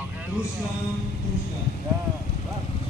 Teruskan, teruskan.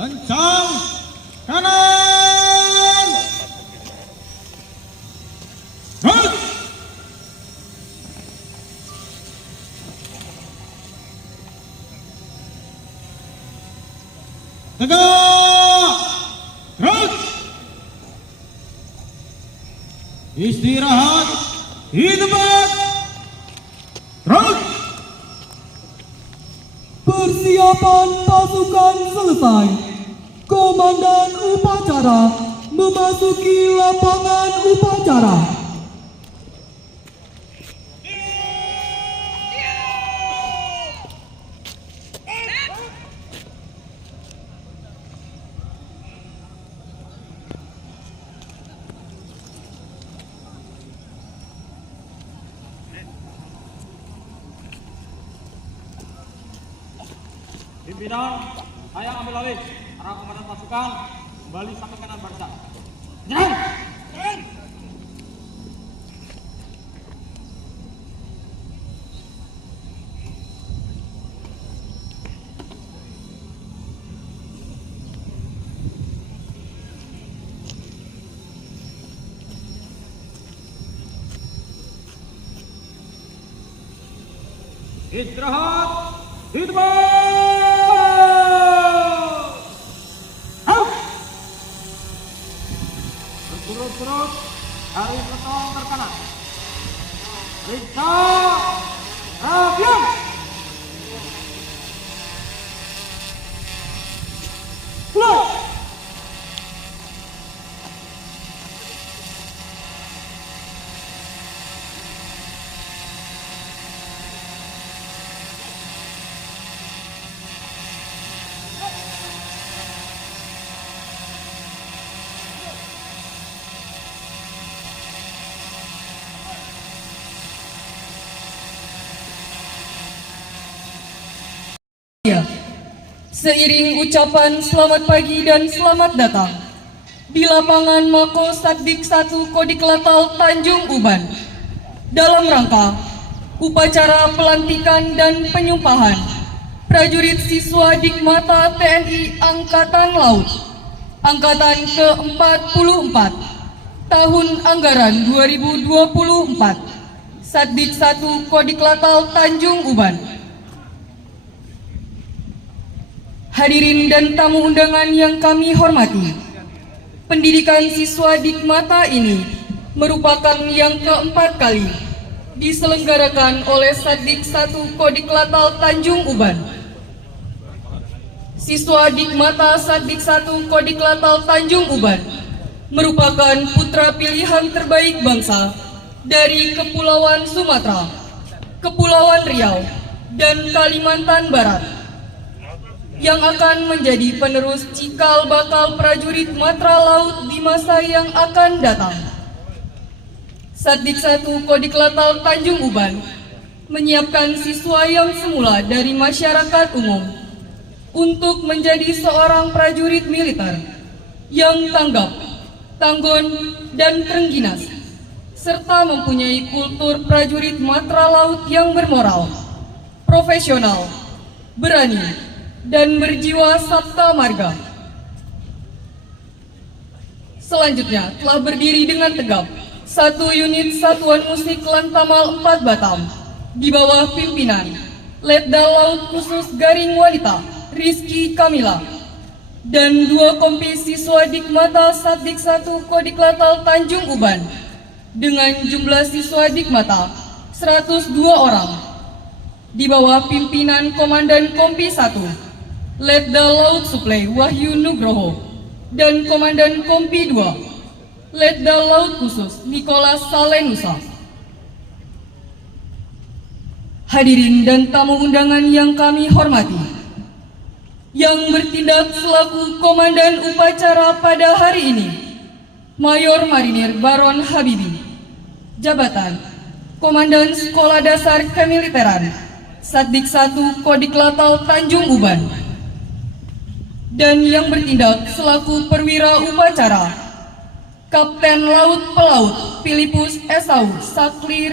Lencang kanan. Hut. tegak, gerak, istirahat di tempat, gerak. Persiapan pasukan selesai. Komandan upacara memasuki lapangan upacara. Pimpinan, saya ambil alih. Para komandan pasukan kembali sampai kanan barisan. Jalan! Istirahat di tempat. Berturut-turut dari pelotong terkanan. Periksa Rafian. Mulai. Seiring ucapan selamat pagi dan selamat datang di lapangan Mako Satdik 1 Kodik Latal Tanjung Uban dalam rangka upacara pelantikan dan penyumpahan prajurit siswa Dikmata TNI Angkatan Laut Angkatan ke-44 tahun anggaran 2024 Satdik 1 Kodik Latal Tanjung Uban. Hadirin dan tamu undangan yang kami hormati, pendidikan siswa Dikmata ini merupakan yang keempat kali diselenggarakan oleh Satdik 1 Kodik Latal Tanjung Uban. Siswa Dikmata Satdik 1 Kodik Latal Tanjung Uban merupakan putra pilihan terbaik bangsa dari Kepulauan Sumatera, Kepulauan Riau, dan Kalimantan Barat, yang akan menjadi penerus cikal bakal prajurit Matra Laut di masa yang akan datang. Satdik 1 Kodik Latal Tanjung Uban menyiapkan siswa yang semula dari masyarakat umum untuk menjadi seorang prajurit militer yang tanggap, tanggun, dan terengginas, serta mempunyai kultur prajurit Matra Laut yang bermoral, profesional, berani, dan berjiwa sabta marga. Selanjutnya telah berdiri dengan tegap satu unit Satuan Musik Lantamal 4 Batam di bawah pimpinan Letda Laut Khusus Garing Wanita Rizky Kamila dan dua kompi siswa Dikmata Satdik 1 Kodik Latal Tanjung Uban dengan jumlah siswa Dikmata 102 orang di bawah pimpinan Komandan Kompi 1 Letda Laut Suplai Wahyu Nugroho dan Komandan Kompi 2 Letda Laut Khusus Nicholas Salenusa. Hadirin dan tamu undangan yang kami hormati, yang bertindak selaku Komandan upacara pada hari ini, Mayor Marinir Baron Habibi, jabatan Komandan Sekolah Dasar Kemiliteran Satdik 1 Kodik Latal Tanjung Uban, dan yang bertindak selaku perwira upacara Kapten Laut Pelaut Filipus Esau Sakli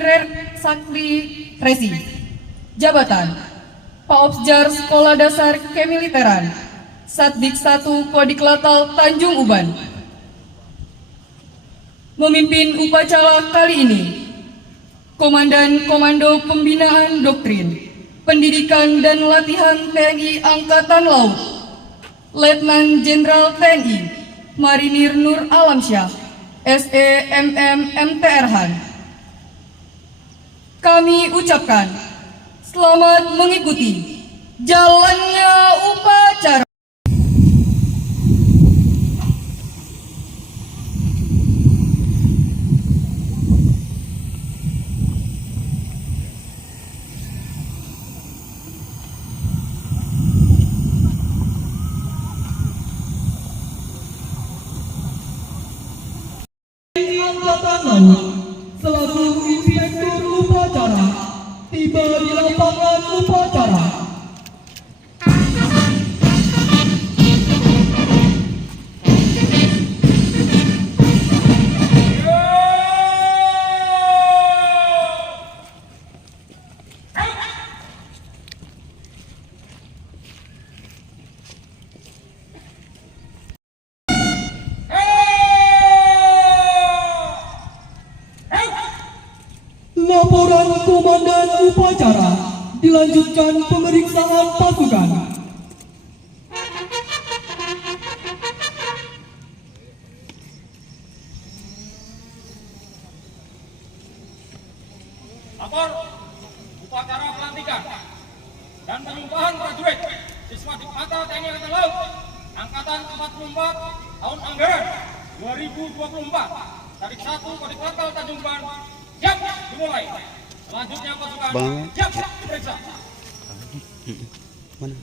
Resi, jabatan Paopsjar Sekolah Dasar Kemiliteran Satdik 1 Kodik Latal Tanjung Uban. Memimpin upacara kali ini Komandan Komando Pembinaan Doktrin, Pendidikan dan Latihan TNI Angkatan Laut Letnan Jenderal TNI Marinir Nur Alamsyah, SEMM MTR Han. Kami ucapkan selamat mengikuti jalannya upacara. Angkatan Laut selaku inspektur upacara tiba di lapangan upacara. Laporan komandan upacara, dilanjutkan pemeriksaan pasukan. Lapor upacara pelantikan dan penyumpahan prajurit siswa Dikmata TNI Angkatan Laut Angkatan 44 tahun anggaran 2024 tarik 1 Kodiklantal Tanjung Ban. Siap dimulai. Selanjutnya pasukan siap diperiksa. Mana?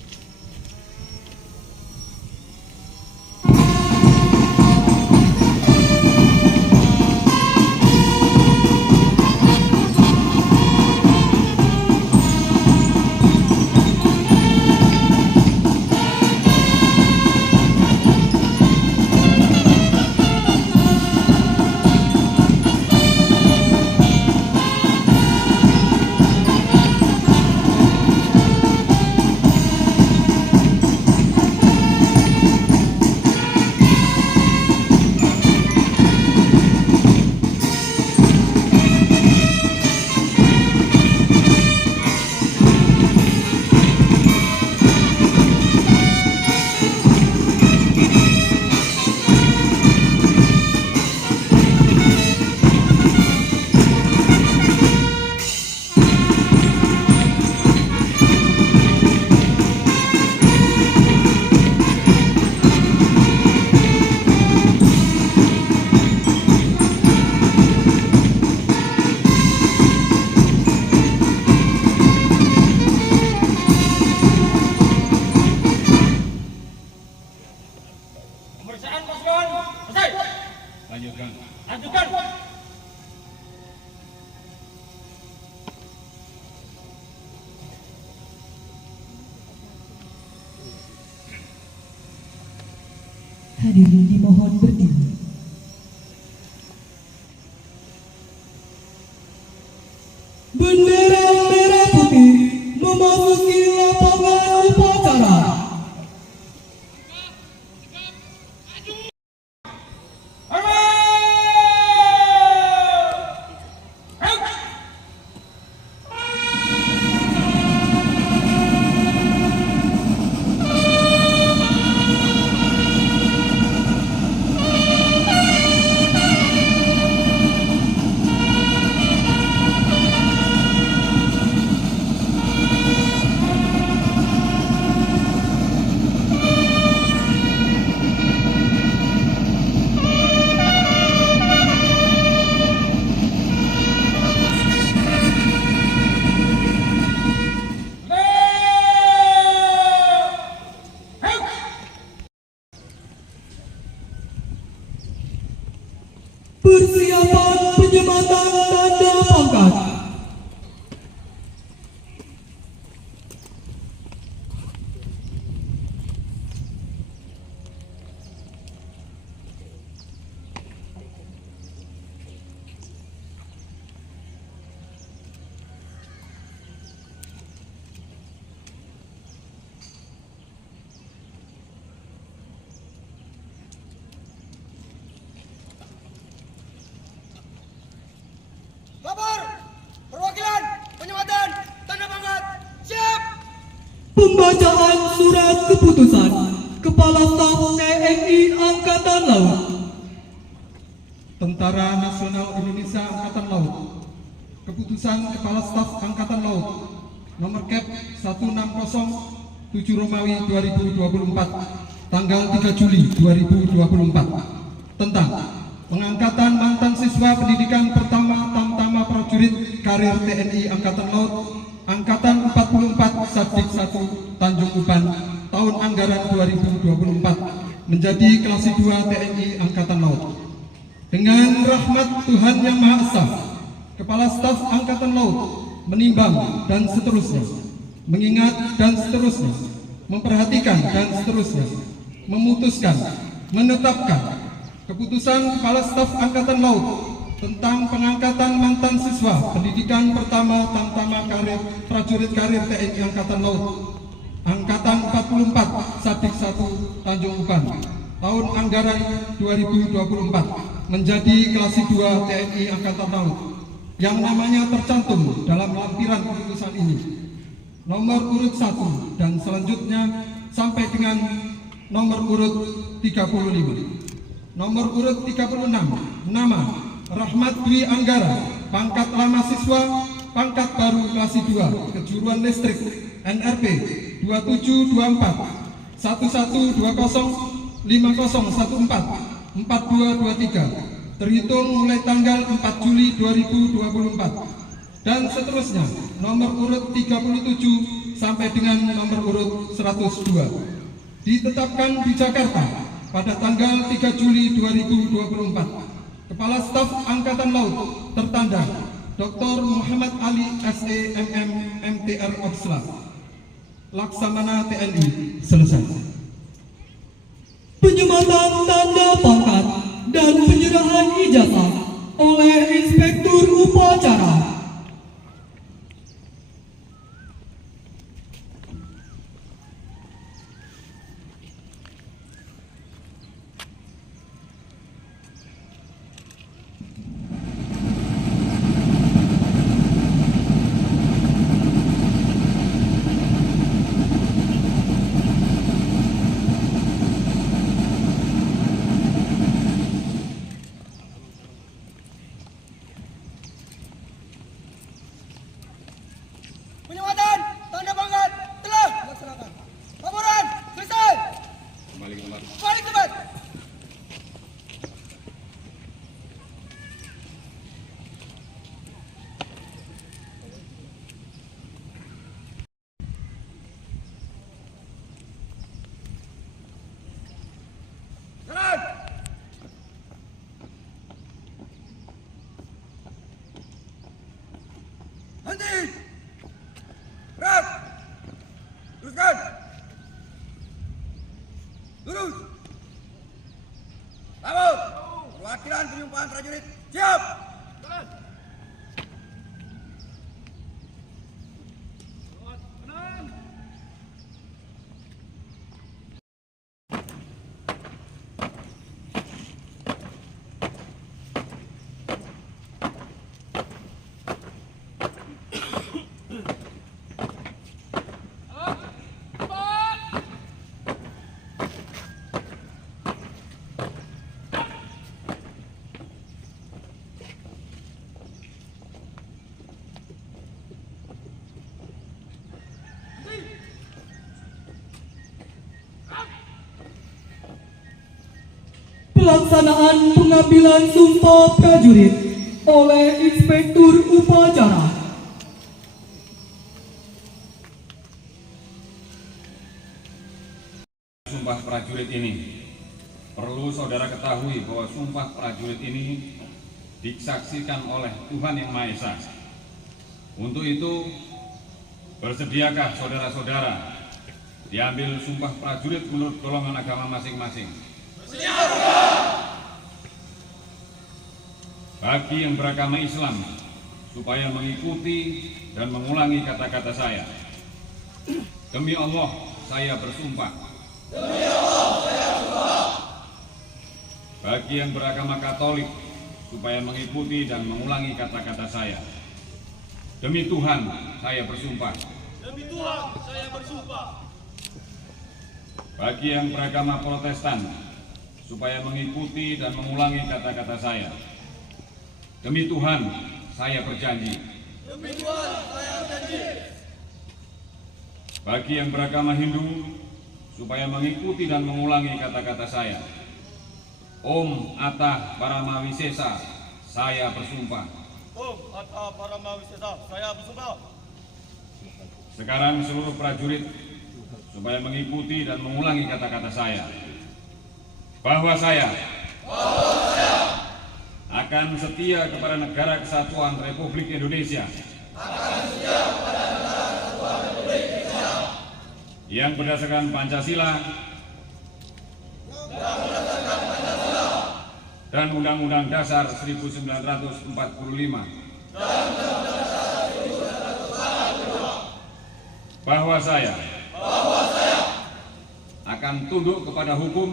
Pemeriksaan pasukan selesai. Lanjutkan. Hadirin dimohon berdiri. Bendera merah putih memasuki lapangan upacara. Persiapan penyematan tanda pangkat. Lapor, perwakilan, penyematan, tanda pangkat, siap. Pembacaan surat keputusan Kepala Staf TNI Angkatan Laut, Tentara Nasional Indonesia Angkatan Laut. Keputusan Kepala Staf Angkatan Laut Nomor Cap 160 7 Romawi 2024 tanggal 3 Juli 2024 tentang pengangkatan mantan siswa pendidikan pertama Tamtama Prajurit Karir TNI Angkatan Laut Angkatan 44 Sabdik 1 Tanjung Uban tahun anggaran 2024 menjadi kelas 2 TNI Angkatan Laut. Dengan rahmat Tuhan Yang Maha Esa, Kepala Staf Angkatan Laut menimbang dan seterusnya, mengingat dan seterusnya, memperhatikan dan seterusnya, memutuskan, menetapkan keputusan Kepala Staf Angkatan Laut tentang pengangkatan mantan siswa pendidikan pertama Tamtama Prajurit Karir TNI Angkatan Laut Angkatan 44 Sabdik 1 Tanjung Uban tahun anggaran 2024 menjadi kelas 2 TNI Angkatan Laut yang namanya tercantum dalam lampiran keputusan ini nomor urut 1 dan selanjutnya sampai dengan nomor urut 35. Nomor urut 36 nama Rahmat Dwi Anggara, pangkat lama siswa, pangkat baru kelas 2 kejuruan listrik NRP 2724 1120 5014 4223 terhitung mulai tanggal 4 Juli 2024 dan seterusnya nomor urut 37 sampai dengan nomor urut 102 ditetapkan di Jakarta pada tanggal 3 Juli 2024. Kepala Staf Angkatan Laut tertanda Dr. Muhammad Ali SE MM MTR Oxla Laksamana TNI selesai. penyematan tanda pangkat dan penyerahan ijazah oleh Inspektur Upacara. Penyematan tanda pangkat telah dilaksanakan. Laporan selesai. Kembali ke tempat. Kembali ke tempat. Jalan. Henti. Gerak. Teruskan. Lurus. Tabur. Perwakilan penyumpahan prajurit. Siap. Pelaksanaan pengambilan sumpah prajurit oleh Inspektur Upacara. Sumpah prajurit ini, perlu saudara ketahui bahwa sumpah prajurit ini disaksikan oleh Tuhan Yang Maha Esa. Untuk itu, bersediakah saudara-saudara diambil sumpah prajurit menurut golongan agama masing-masing? Bagi yang beragama Islam, supaya mengikuti dan mengulangi kata-kata saya. Demi Allah, saya bersumpah. Bagi yang beragama Katolik, supaya mengikuti dan mengulangi kata-kata saya. Demi Tuhan, saya bersumpah. Demi Tuhan, saya bersumpah. Bagi yang beragama Protestan, supaya mengikuti dan mengulangi kata-kata saya. Demi Tuhan, saya berjanji. Demi Tuhan, saya berjanji. Bagi yang beragama Hindu, supaya mengikuti dan mengulangi kata-kata saya. Om Atah Paramawisesa, saya bersumpah. Om Atah Paramawisesa, saya bersumpah. Sekarang seluruh prajurit, supaya mengikuti dan mengulangi kata-kata saya. Bahwa saya akan setia kepada Negara Kesatuan Republik Indonesia. Yang berdasarkan Pancasila dan Undang-Undang Dasar 1945. Bahwa saya akan tunduk kepada hukum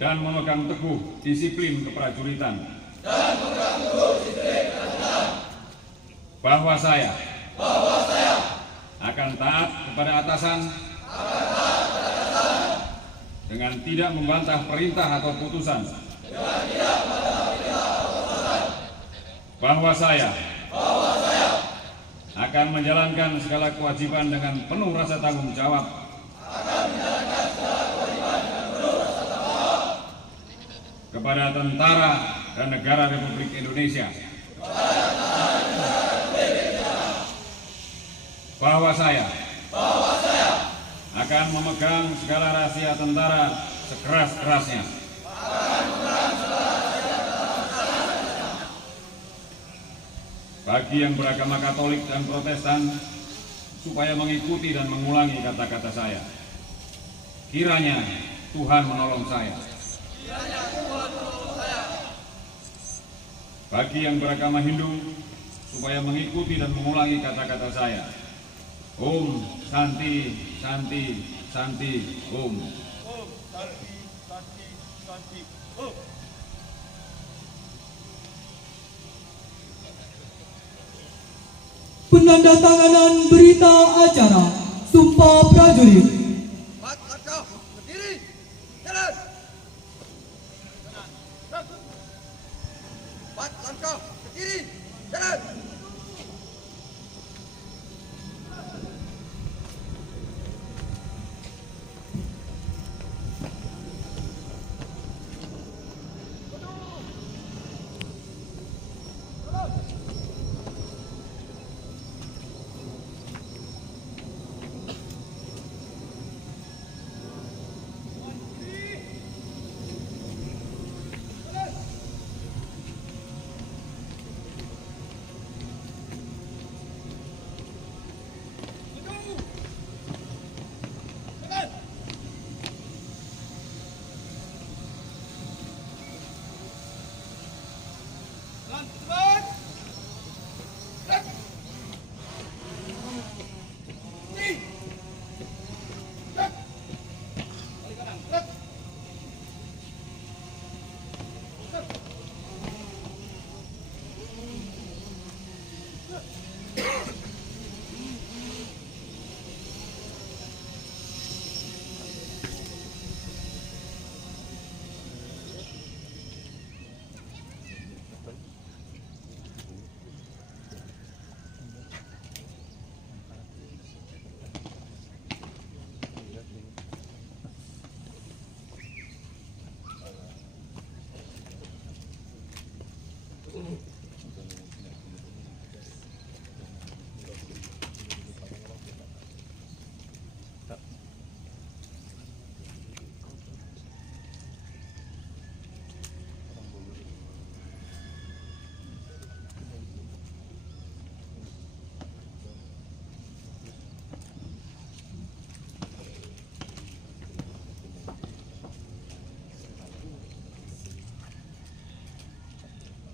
dan memegang teguh disiplin keprajuritan. Bahwa saya akan taat kepada atasan dengan tidak membantah perintah atau putusan. Bahwa saya akan menjalankan segala kewajiban dengan penuh rasa tanggung jawab. Kepada tentara dan negara Republik Indonesia. Bahwa saya akan memegang segala rahasia tentara sekeras-kerasnya. Bagi yang beragama Katolik dan Protestan, supaya mengikuti dan mengulangi kata-kata saya. Kiranya Tuhan menolong saya. Bagi yang beragama Hindu, supaya mengikuti dan mengulangi kata-kata saya. Om Santi, Santi, Santi, Om. Om Santi, Santi, Santi, Om. Penandatanganan berita acara Sumpah Prajurit. 4 langkah berdiri, jalan. 4 langkah berdiri, jalan.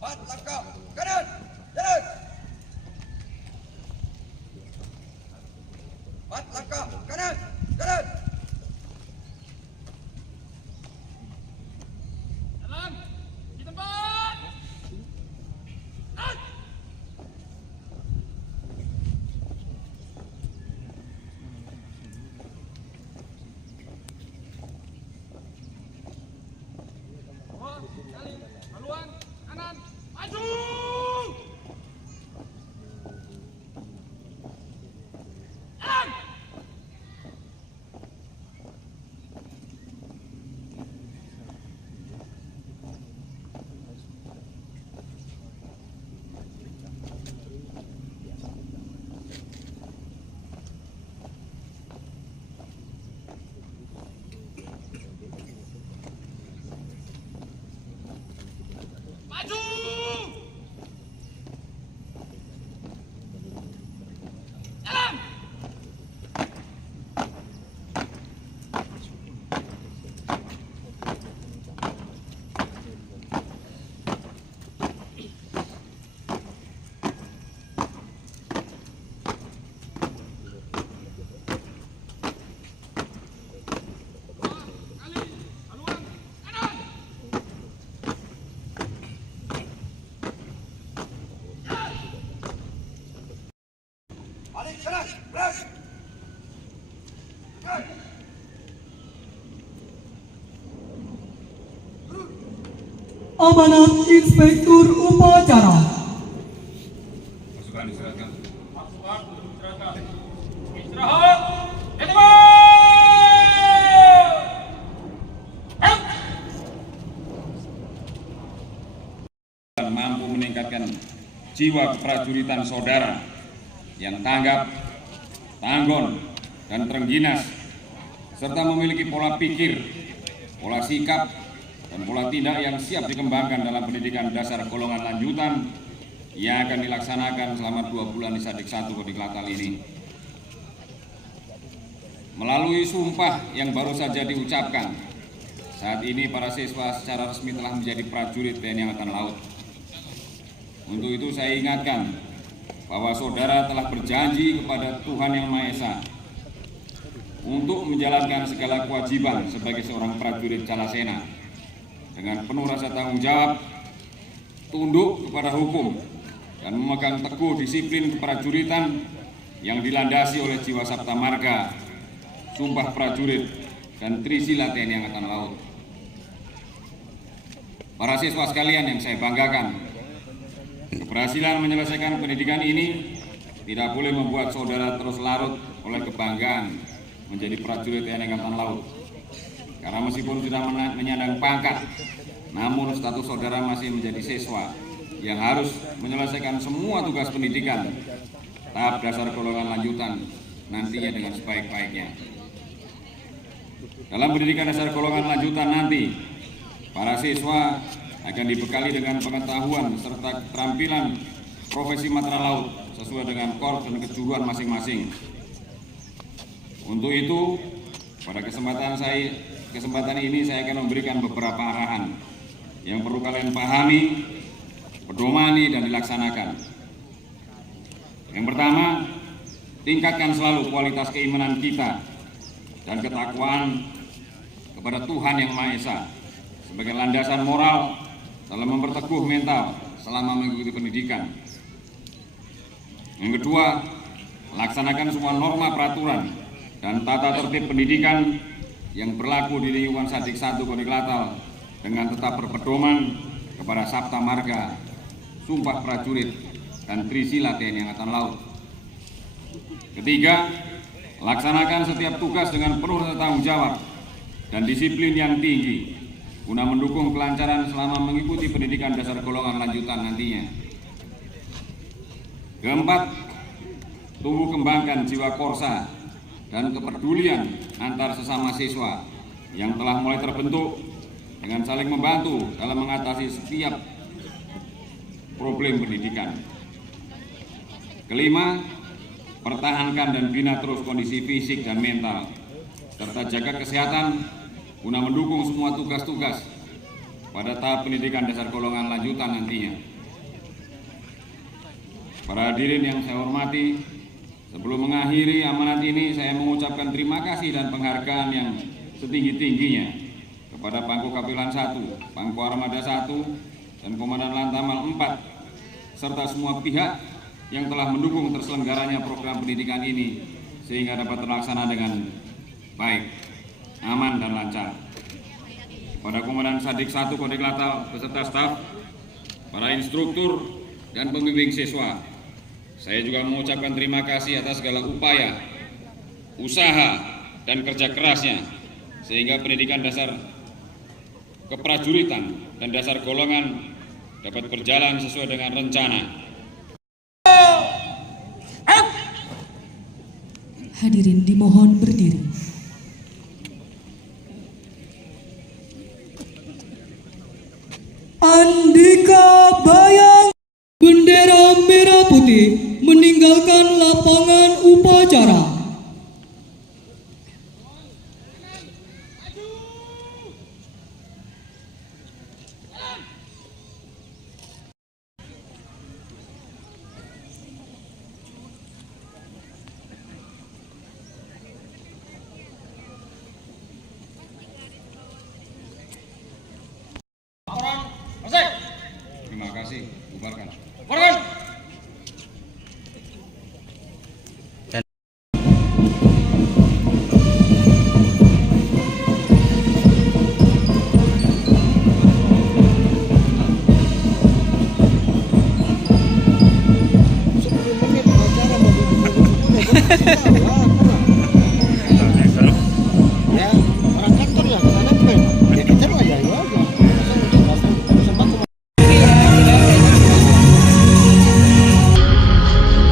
Langkah kanan, jalan. 4 langkah kanan, jalan. Jalan di tempat. Amanat Inspektur Upacara. Pasukan diserahkan. Istirahat. Mampu meningkatkan jiwa keprajuritan saudara yang tanggap, tanggon, dan terengginas, serta memiliki pola pikir, pola sikap, dan pola tindak yang siap dikembangkan dalam pendidikan dasar golongan lanjutan yang akan dilaksanakan selama 2 bulan di Sadik 1 Kodiklatal ini. Melalui sumpah yang baru saja diucapkan, saat ini para siswa secara resmi telah menjadi prajurit TNI Angkatan Laut. Untuk itu saya ingatkan bahwa saudara telah berjanji kepada Tuhan Yang Maha Esa untuk menjalankan segala kewajiban sebagai seorang prajurit Jalasena dengan penuh rasa tanggung jawab, tunduk kepada hukum, dan memegang teguh disiplin keprajuritan yang dilandasi oleh jiwa Sabta Marga, Sumpah Prajurit, dan Trisila TNI Angkatan Laut. Para siswa sekalian yang saya banggakan, keberhasilan menyelesaikan pendidikan ini tidak boleh membuat saudara terus larut oleh kebanggaan menjadi prajurit TNI Angkatan Laut. Karena meskipun sudah menyandang pangkat, namun status saudara masih menjadi siswa yang harus menyelesaikan semua tugas pendidikan tahap dasar golongan lanjutan nantinya dengan sebaik-baiknya. Dalam pendidikan dasar golongan lanjutan nanti, para siswa akan dibekali dengan pengetahuan serta keterampilan profesi matra laut sesuai dengan korps dan kejuruan masing-masing. Untuk itu, pada kesempatan ini saya akan memberikan beberapa arahan yang perlu kalian pahami, pedomani, dan dilaksanakan. Yang pertama, tingkatkan selalu kualitas keimanan kita dan ketakwaan kepada Tuhan Yang Maha Esa sebagai landasan moral dalam memperteguh mental selama mengikuti pendidikan. Yang kedua, laksanakan semua norma peraturan dan tata tertib pendidikan yang berlaku di lingkungan Sadik 1 Kodiklatal dengan tetap berpedoman kepada Sabta Marga, Sumpah Prajurit, dan Trisila TNI Angkatan Laut. Ketiga, laksanakan setiap tugas dengan penuh rasa tanggung jawab dan disiplin yang tinggi guna mendukung kelancaran selama mengikuti pendidikan dasar golongan lanjutan nantinya. Keempat, tumbuh kembangkan jiwa korsa dan kepedulian antar sesama siswa yang telah mulai terbentuk dengan saling membantu dalam mengatasi setiap problem pendidikan. Kelima, pertahankan dan bina terus kondisi fisik dan mental, serta jaga kesehatan guna mendukung semua tugas-tugas pada tahap pendidikan dasar golongan lanjutan nantinya. Para hadirin yang saya hormati, sebelum mengakhiri amanat ini, saya mengucapkan terima kasih dan penghargaan yang setinggi-tingginya kepada Pangko Kapilan 1, Pangko Armada 1, dan Komandan Lantamal 4, serta semua pihak yang telah mendukung terselenggaranya program pendidikan ini sehingga dapat terlaksana dengan baik, aman, dan lancar. Pada Komandan Sadik 1 Kodiklatal beserta staf, para instruktur, dan pembimbing siswa, saya juga mengucapkan terima kasih atas segala upaya, usaha, dan kerja kerasnya sehingga pendidikan dasar keprajuritan dan dasar golongan dapat berjalan sesuai dengan rencana. Hadirin dimohon berdiri. Andika Bayang, bendera merah putih meninggalkan lapangan upacara.